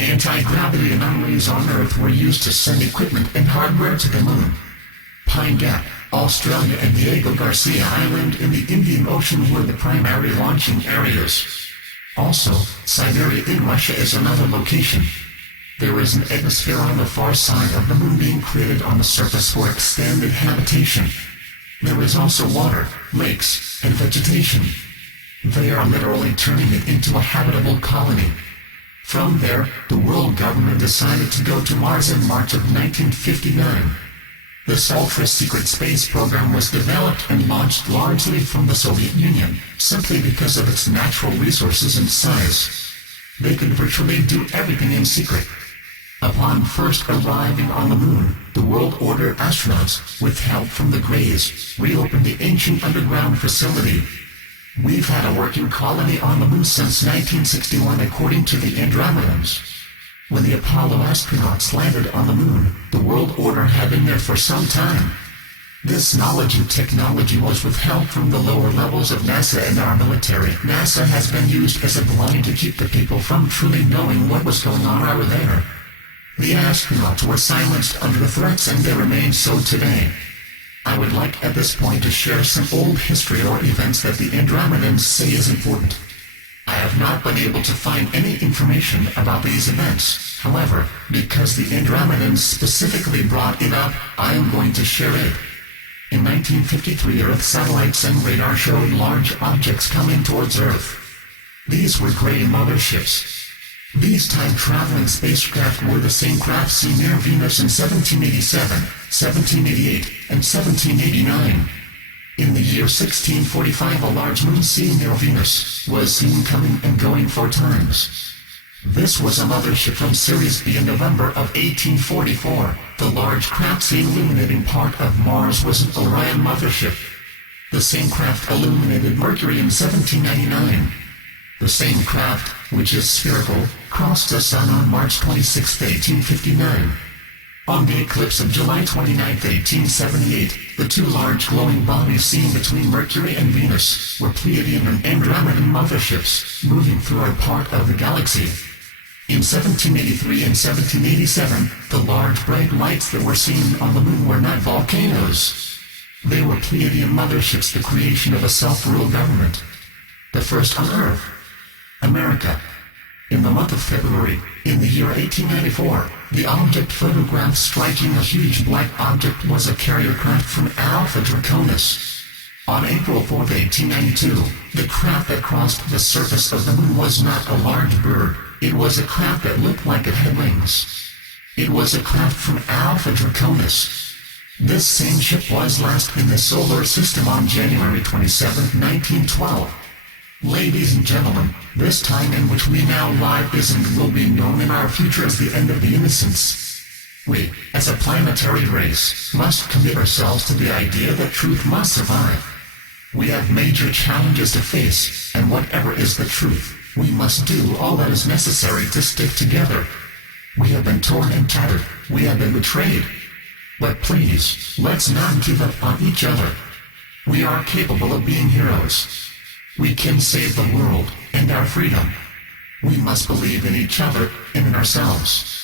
Anti-gravity anomalies on Earth were used to send equipment and hardware to the Moon. Pine Gap, Australia and Diego Garcia Island in the Indian Ocean were the primary launching areas. Also, Siberia in Russia is another location. There is an atmosphere on the far side of the Moon being created on the surface for extended habitation. There is also water, lakes, and vegetation. They are literally turning it into a habitable colony. From there, the world government decided to go to Mars in March of 1959. This ultra-secret space program was developed and launched largely from the Soviet Union, simply because of its natural resources and size. They could virtually do everything in secret. Upon first arriving on the Moon, the World Order astronauts, with help from the Greys, reopened the ancient underground facility. We've had a working colony on the Moon since 1961 according to the Andromedans. When the Apollo astronauts landed on the Moon, the World Order had been there for some time. This knowledge and technology was withheld from the lower levels of NASA and our military. NASA has been used as a blind to keep the people from truly knowing what was going on over there. The astronauts were silenced under threats and they remain so today. I would like at this point to share some old history or events that the Andromedans say is important. I have not been able to find any information about these events. However, because the Andromedans specifically brought it up, I am going to share it. In 1953, Earth satellites and radar showed large objects coming towards Earth. These were gray motherships. These time-traveling spacecraft were the same craft seen near Venus in 1787, 1788, and 1789. In the year 1645, a large moon seen near Venus was seen coming and going 4 times. This was a mothership from Sirius B in November of 1844. The large craft seen illuminating part of Mars was an Orion mothership. The same craft illuminated Mercury in 1799. The same craft, which is spherical, crossed the Sun on March 26, 1859. On the eclipse of July 29, 1878, the 2 large glowing bodies seen between Mercury and Venus were Pleaidian and Andromedan motherships, moving through a part of the galaxy. In 1783 and 1787, the large bright lights that were seen on the Moon were not volcanoes. They were Pleaidian motherships, the creation of a self-ruled government. The first on Earth. America. In the month of February, in the year 1894, the object photographed striking a huge black object was a carrier craft from Alpha Draconis. On April 4, 1892, the craft that crossed the surface of the Moon was not a large bird, it was a craft that looked like it had wings. It was a craft from Alpha Draconis. This same ship was last in the solar system on January 27, 1912. Ladies and gentlemen, this time in which we now live is and will be known in our future as the end of the innocence. We, as a planetary race, must commit ourselves to the idea that truth must survive. We have major challenges to face, and whatever is the truth, we must do all that is necessary to stick together. We have been torn and tattered, we have been betrayed. But please, let's not give up on each other. We are capable of being heroes. We can save the world and our freedom. We must believe in each other and in ourselves.